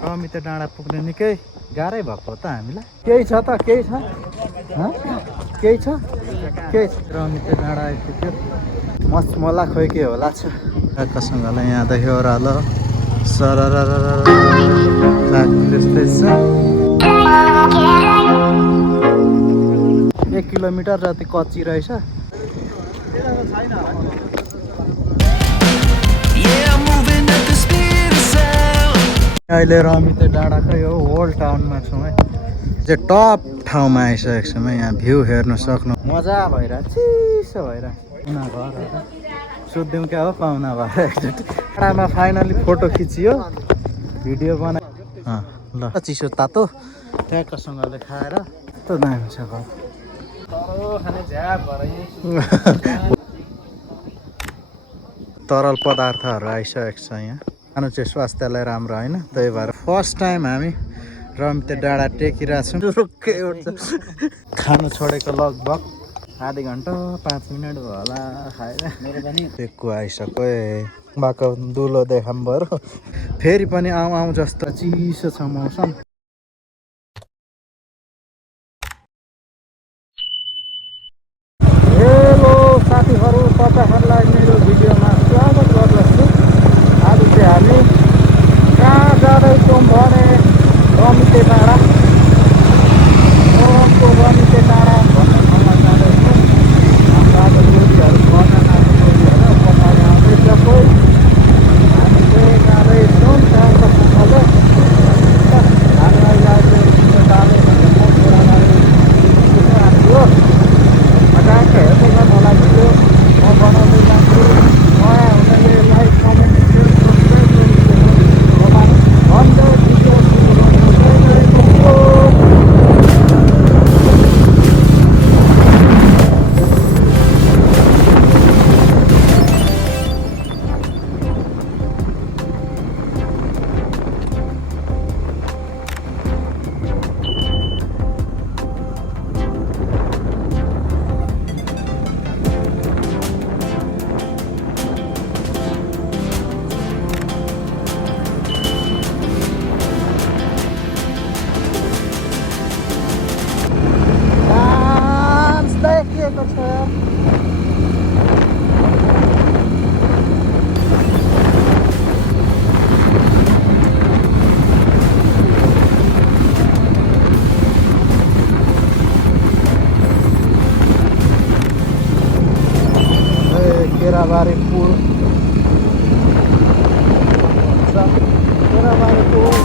रमिते डाँडा पुग्ने निकै गाह्रै भएको त हामीलाई केही छ त केही छ केही छ रमिते डाँडा आइपुग्यो मस्त मला खोइ के होला छ राकासँगलाई यहाँदेखि ओह्रालो सरर त्यस्तै छ 1 किलोमिटर जति कच्ची रहेछ अहिले रमिते डाँडाको यो होल टाउनमा छौँ है चाहिँ टप ठाउँमा आइसकेको छौँ है यहाँ भ्यू हेर्न सक्नु मजा भइरहेको चिसो भइरहेको पाहुना घर सोधिदिउँ क्या हो पाहुना भएर एकचोटि डाँडामा फाइनली फोटो खिचियो भिडियो बनायो ल चिसो तातो ट्याक्कसँगले खाएर यस्तो दामी छ घर तरल पदार्थहरू आइसकेको छ यहाँ खानु चाहिँ स्वास्थ्यलाई राम्रो होइन त्यही भएर फर्स्ट टाइम हामी रमिते डाँडा टेकिरहेको छौँ रुक्कै उठ्छ खानु छोडेको लगभग आधी घन्टा 5 मिनट भयो होला खाएर मेरो पनि टेकको आइसक्यो बाको दुलो देखाम भयो फेरि पनि आउँ जस्तो चिसो छ मौसम हेलो साथीहरू तपाईँहरूलाई मेरो भिडियोमा स्वागत गर्दछु आज चाहिँ हामी कहाँ जाँदैछौँ भने रमिते डाँडा रमिते डाँडा भन्ने ठाउँमा जाँदैछौँ हाम्रो आज टोलीहरू पठाइहरू पठाएर आउँदैछ कोही हामी चाहिँ जाँदैछौँ त्यहाँको हामी अहिले आइसकेको डाँडो हाम्रो कहाँको हेर्दै गर्नु होला भिडियो म बनाउँदै जान्छु नयाँ हुनाले लाइक कमेन्ट सेयर सब्सक्राइब भन्दै भिडियो सुरु गर्नु केराबारी पुल केराबारी पुल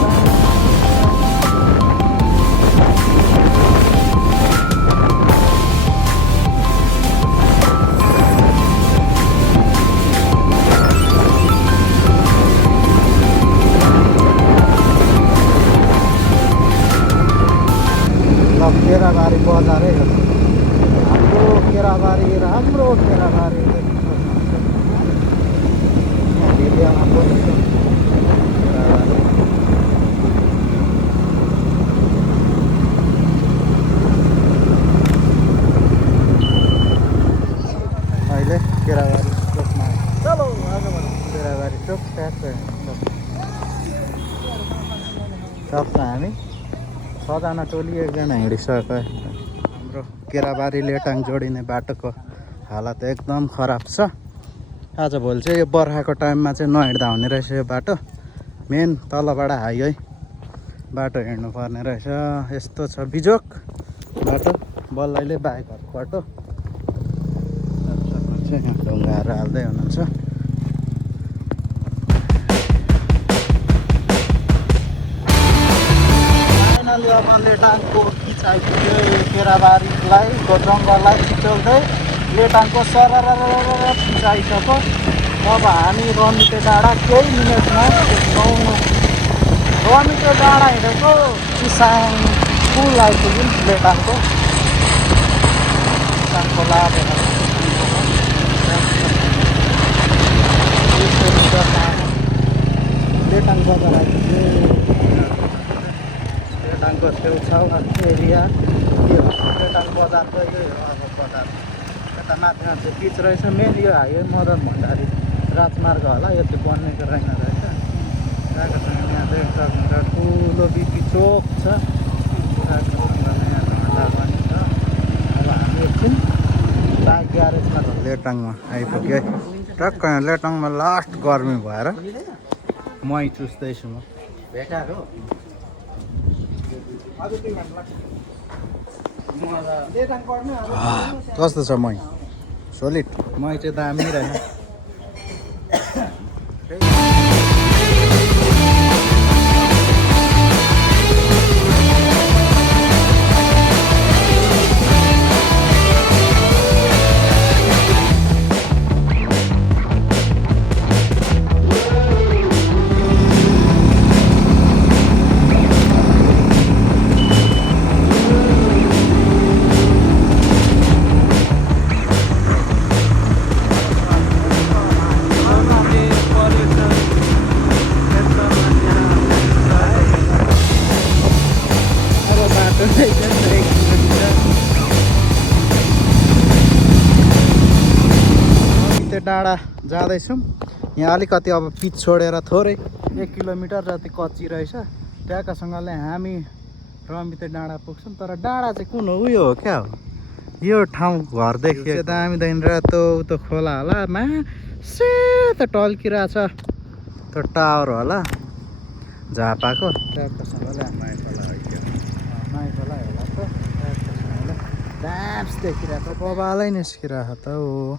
केराबारी बजारै हो हाम्रो केराबारी राम्रो केराबारी भिडियोमा पनि अहिले केराबारी चोकमा चलो केराबारी चोक सक्छ हामी 6 जना टोली 1 जना हिँडिसक्यो हाम्रो केराबारी लेटाङ जोडिने बाटोको हालत एकदम खराब छ आजभोलि चाहिँ यो बर्खाको टाइममा चाहिँ नहिँड्दा हुने रहेछ यो बाटो मेन तलबाट हाइवे बाटो हिँड्नु पर्ने रहेछ यस्तो छ बिजोक बाटो बल्लैले बाइकहरूको बाटो यहाँ ढुङ्गाहरू हाल्दै हुनुहुन्छ फाइनली अब लेटाङको बिच आइपुग्यो केराबारीलाई जङ्गललाई छिचोल्दै लेटाङको सरर खिचाइसक्यो अब हामी रमिते डाँडा केही मिनटमा पुग्छौँ रमिते डाँडा हिँडेको चिसाङ पुल आइपुग्यौँ लेटाङको चिसाङको लाभेर लेटाङ बजार आइपुग्यो लेटाङको छेउछाउ एरिया के हो लेटाङ बजारको यही हो अब बजार यता माथिमा चाहिँ बिच रहेछ मेन यो हाइवे मदन भण्डारी राजमार्ग होला यो चाहिँ बन्नेको रहेन रहेछ गएको छैन यहाँ देख्न सक्नुहुन्छ चोक छ राम्रोसँगले यहाँ झन्डा पनि छ। अब हामी एकछिन बाइक ग्यारेजमा लेटाङमा आइपुग्यो है। टक्क यहाँ लेटाङमा लास्ट गर्मी भएर मही चुस्दैछु म। कस्तो छ मही? सोलिड मही चाहिँ दामी रहेछ। डाँडा जाँदैछौँ। यहाँ अलिकति अब पिच छोडेर थोरै 1 किलोमिटर जति कच्ची रहेछ। ट्याक्कसँगले हामी रमिते डाँडा पुग्छौँ। तर डाँडा चाहिँ कुन हो? उयो हो क्या हो यो ठाउँ घरदेखि दामी दामी रातो उतो खोला होला मा सेतो टल्किरहेछ त्यो टावर होला झापाको। ट्याक्कसँगले माइफला होला त ट्याक्कसँगले डान्स देखिरहेको बबालै निस्किरहेको त हो।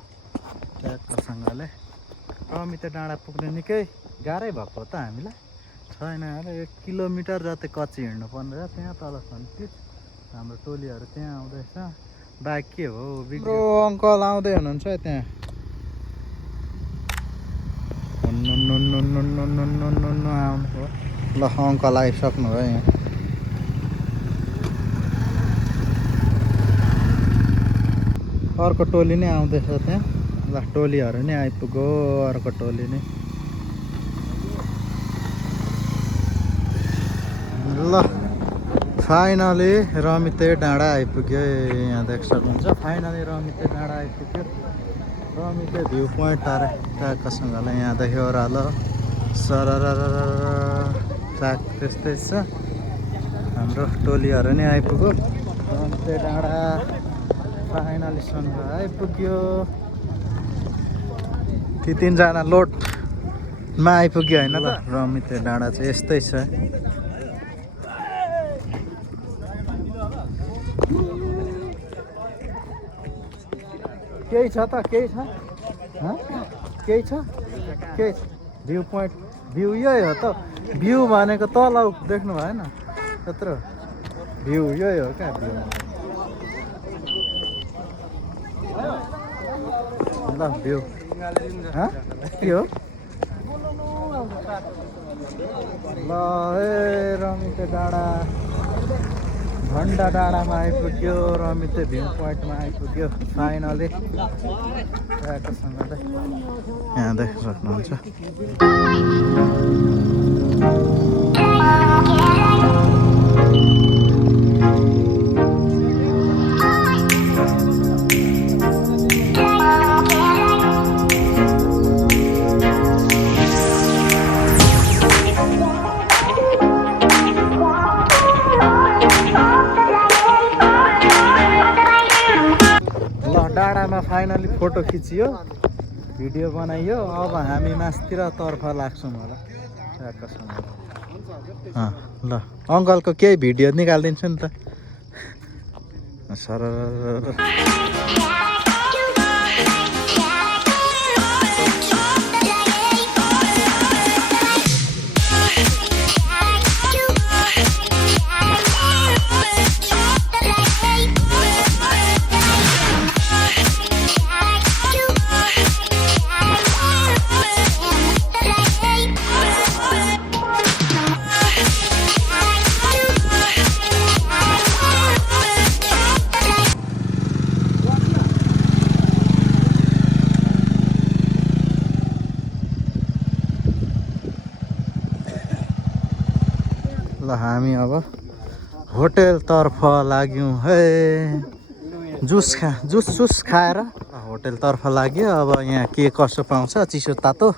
ट्याक्कसँगले रमिते डाँडा पुग्ने निकै गाह्रै भएको त हामीलाई छैन। 1 किलोमिटर जति कच्ची हिँड्नु पर्ने रहेछ। त्यहाँ तलसम्म पिच हाम्रो टोलीहरू त्यहाँ आउँदैछ। बाइक के हो बिग्रो अङ्कल आउँदै हुनुहुन्छ त्यहाँ। आउनुभयो ल अङ्कल आइसक्नु भयो यहाँ। अर्को टोली नै आउँदैछ त्यहाँ। ल टोलीहरू नै आइपुग्यो अर्को टोली नै। ल फाइनली रमिते डाँडा आइपुग्यो। यहाँ देख सक्नुहुन्छ फाइनली रमिते डाँडा आइपुग्यो। रमिते भ्यू पोइन्ट अरे ट्याक्कसँगले यहाँदेखि ओह्रालो सरर ट्याक त्यस्तै छ। हाम्रो टोलीहरू नै आइपुग्यो। रमिते डाँडा फाइनली सँग आइपुग्यो। ती 3 जना लोडमा आइपुग्यो होइन त। रमिते डाँडा चाहिँ यस्तै छ। केही छ त केही छ केही छ केही छ भ्यू पोइन्ट भ्यू यही हो त। भ्यू भनेको तल देख्नु भएन त्यत्रो भ्यू यही हो क्या भ्यू। ल भ्यू के हो ल रमिते डाँडा झन्डा डाँडामा आइपुग्यो। रमिते भ्यू पोइन्टमा आइपुग्यो फाइनली ट्याक्कसँगले यहाँ देख्न सक्नुहुन्छ। डाँडामा फाइनली फोटो खिचियो भिडियो बनाइयो। अब हामी मास्तिर तर्फ लाग्छौँ होला ट्याक्कसँग। ल अङ्कलको केही भिडियो निकालिदिन्छु नि त। सर ल हामी अब होटेलतर्फ लाग्यौँ है। जुस खाएर होटेलतर्फ लाग्यो। अब यहाँ के कसो पाउँछ चिसो तातो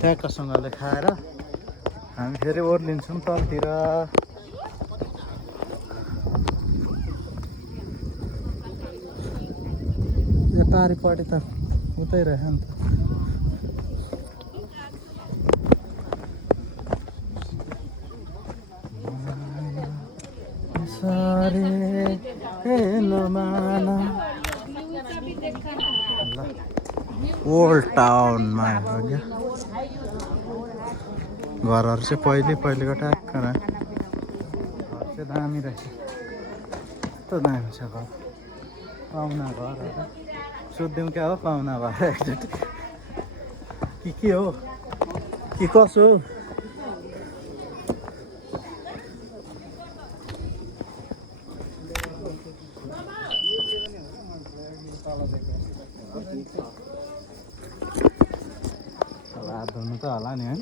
ट्याक्कसँगले खाएर हामी फेरि ओर्लिन्छौँ तलतिर। पारिपट्टि त उतै रहेछ नि त सारे नमाना ओल्ड टाउनमा हो क्या घरहरू चाहिँ पहिलेको ट्याक्क घर चाहिँ दामी रहेछ कस्तो दामी छ घर पाहुना घर सोधिदिउँ क्या हो पाहुना घर एकचोटि के हो कि कसो हो हात धुनु त होला नि होइन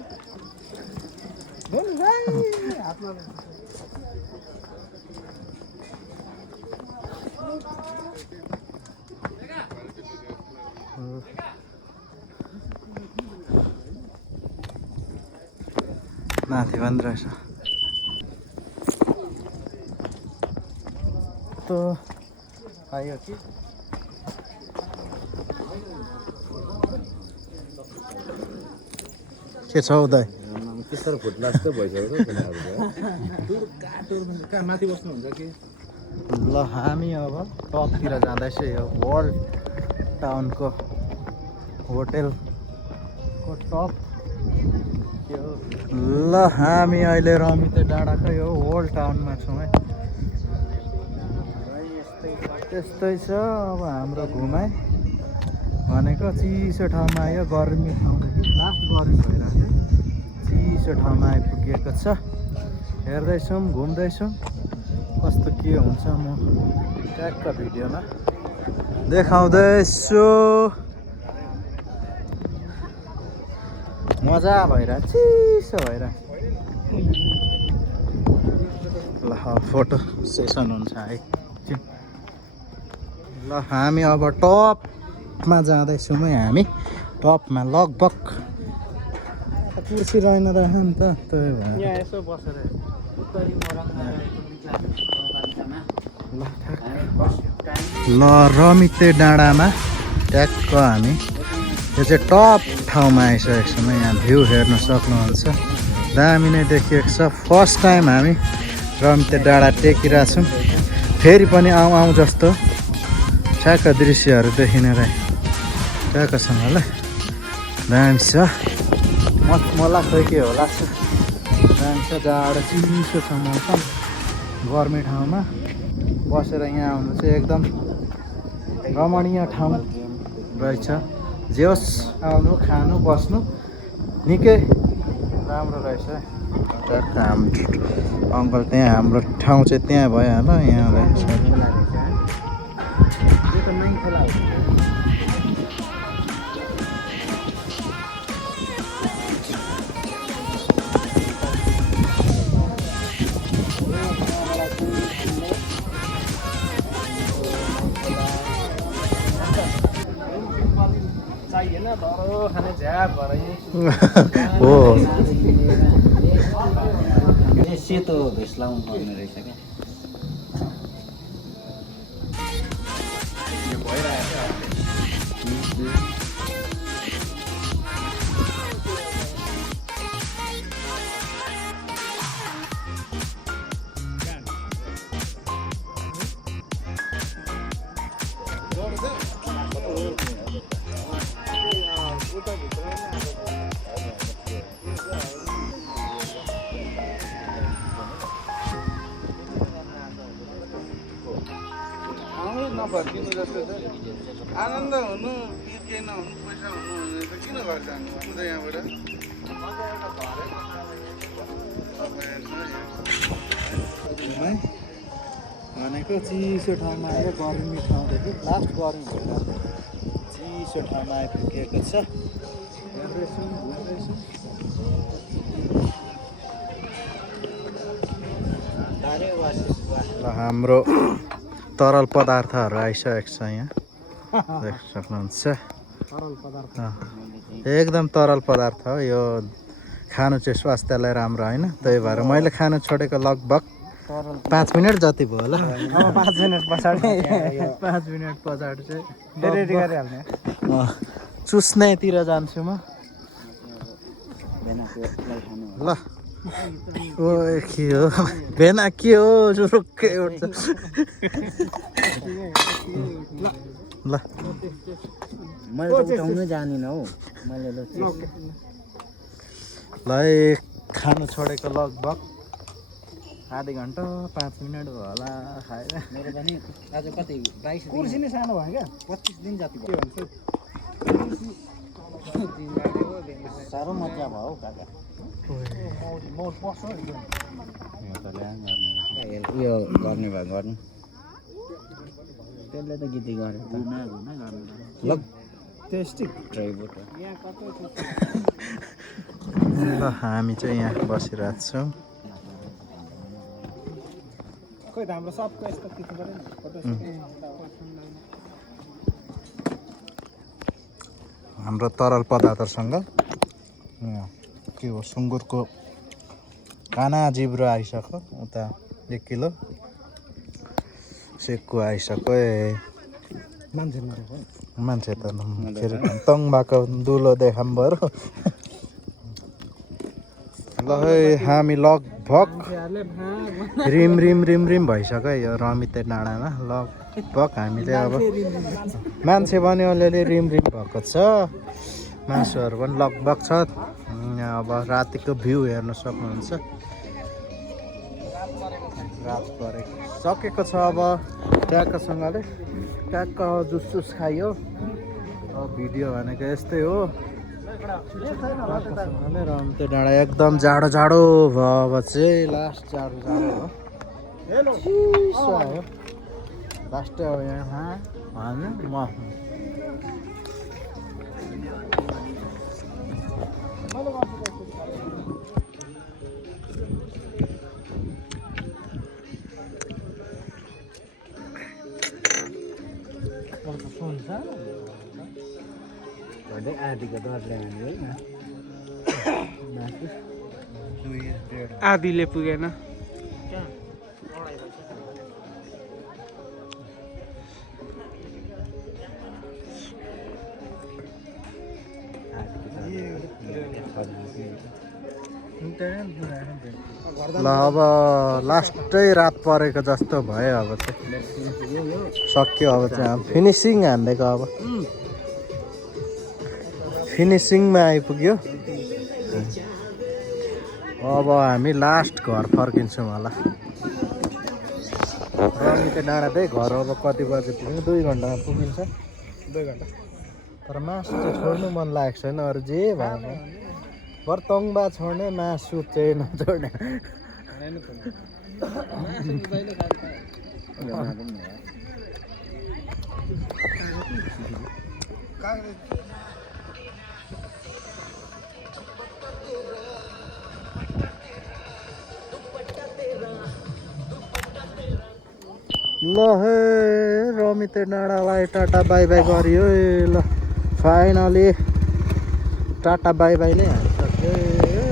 माथि बन्द रहेछ त आयो कि के छ उदय त्यस्तो फुट्ला जस्तो भइसक्यो माथि बस्नुहुन्छ कि ल हामी अब टपतिर जाँदैछ यो वर्ल्ड टाउनको होटेलको टप ल हामी अहिले रमिते डाँडाको यो वर्ल्ड टाउनमा छौँ है त्यस्तै छ अब हाम्रो घुमाइ भनेको चिसो ठाउँमा आयो गर्मी ठाउँदेखि लास्ट गर्मी भइरहेको चिसो ठाउँमा आइपुगेको छ हेर्दैछौँ घुम्दैछौँ कस्तो के हुन्छ म ट्याक्क भिडियोमा देखाउँदैछु मजा भइरहेको चिसो भइरहेको ल फोटो सेसन हुन्छ एकछिन ल हामी अब टपमा जाँदैछौँ है हामी टपमा लगभग कुर्सी रहेन रहेछ नि त त्यही भएर यहाँ यसो बसेर ल रमिते डाँडामा ट्याक्क हामी यो चाहिँ टप ठाउँमा आइसकेको छौँ यहाँ भ्यू हेर्न सक्नुहुन्छ दामी नै देखिएको छ फर्स्ट टाइम हामी रमिते डाँडा टेकिरहेको छौँ फेरि पनि आउँ जस्तो ठ्याक्क दृश्यहरू देखिने रहे ट्याक्कसँगले दामी छ मलाई खोइ के होला दामी छ जाडो चिसो छ मौसम गर्मी ठाउँमा बसेर यहाँ आउनु चाहिँ एकदम रमणीय ठाउँ रहेछ जे होस् आउनु खानु बस्नु निकै राम्रो रहेछ हाम्रो अङ्कल त्यहाँ हाम्रो ठाउँ चाहिँ त्यहाँ भयो होला यहाँ रहेछ हो सेतो भेस्ट लाउनु पर्ने रहेछ क्या नफर्किनु जस्तो छ आनन्द हुनु केही नहुनु पैसा हुनु भने त किन घर जानु भन्नु त यहाँबाट भनेको चिसो ठाउँमा आयो गर्मी ठाउँदेखि लास्ट गर्मी भएर चिसो ठाउँमा आइपुगेको छ हेर्दैछौँ घुम्दैछौँ ल हाम्रो तरल पदार्थहरू आइसकेको छ यहाँ देख्न सक्नुहुन्छ एकदम तरल पदार्थ हो यो खानु चाहिँ स्वास्थ्यलाई राम्रो होइन त्यही भएर मैले खानु छोडेको लगभग 5 मिनट जति भयो होला। अब 5 मिनट पछाडि 5 मिनट पछाडि चाहिँ रेडी गरिहाल्ने चुस्नेतिर जान्छु म। ल ओ के हो भेना के हो रुक्कै उठ्छ। ल मैले त उठाउनु जानिनँ हौ मैले ल खानु छोडेको लगभग आधी घन्टा 5 मिनट भयो होला खाएर। मेरो पनि आज कति 22 कुर्सी नै सानो भयो क्या 25 दिन जति के भयो भन्छ साह्रो मजा भयो हौ काका मोर पस्छ उयो गर्ने भए गर्नु त्यसले त गीत गर्यो ल टेस्टी ड्राइभर ल हामी चाहिँ यहाँ बसिरहेको छौँ। खोइ त हाम्रो सबको यस्तो खिच्नु पऱ्यो नि फोटो हाम्रो तरल पदार्थसँग के हो सुँगुरको काना जिब्रो आइसक्यो। उता 1 किलो सेकको आइसक्यो। मान्छे मरेको मान्छे त फेरि तङ भएको दुलो देखाम भयो। ल है हामी लगभग रिम रिम रिम रिम भइसक्यो यो रमिते डाँडामा। लगभग हामीले अब मान्छे पनि अलिअलि रिम रिम भएको छ। मासुहरू पनि लगभग छ। यहाँ अब रातिको भ्यू हेर्न सक्नुहुन्छ। रात परेको सकेको छ। अब ट्याक्कसँगले ट्याक्क जुस जुस खायो। अब भिडियो भनेको यस्तै हो। रमिते डाँडा एकदम जाडो जाडो भयो। अब चाहिँ लास्ट जाडो जाडो हो। चिसो आयो लास्टै अब यहाँ होइन म आधीको दर ल्याउने होइन आधीले पुगेन ल अब लास्टै रात परेको जस्तो भयो। अब चाहिँ सक्यो। अब चाहिँ फिनिसिङ हान्दिएको अब फिनिसिङमा आइपुग्यो। अब हामी लास्ट घर फर्किन्छौँ होला। रमिते डाँडा चाहिँ घर अब कति बजी पुग्यो 2 घन्टामा पुगिन्छ 2 घन्टा। तर मासु चाहिँ छोड्नु मन लागेको छैन। अरू जे भयो बर्तङबा छोड्ने मासु चाहिँ नछोड्ने। ल हे रमिते डाँडालाई टाटा बाई बाई गरियो। ल फाइनली टाटा बाई बाई नै हालिसक्यो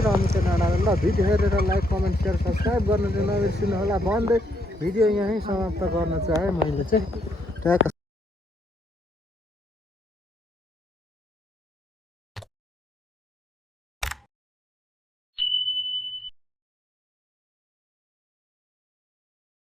रमिते डाँडालाई। ल भिडियो हेरेर लाइक कमेन्ट सेयर सब्सक्राइब गर्न चाहिँ नबिर्सिनु होला भन्दै भिडियो यहीँ समाप्त गर्न चाहेँ मैले चाहिँ।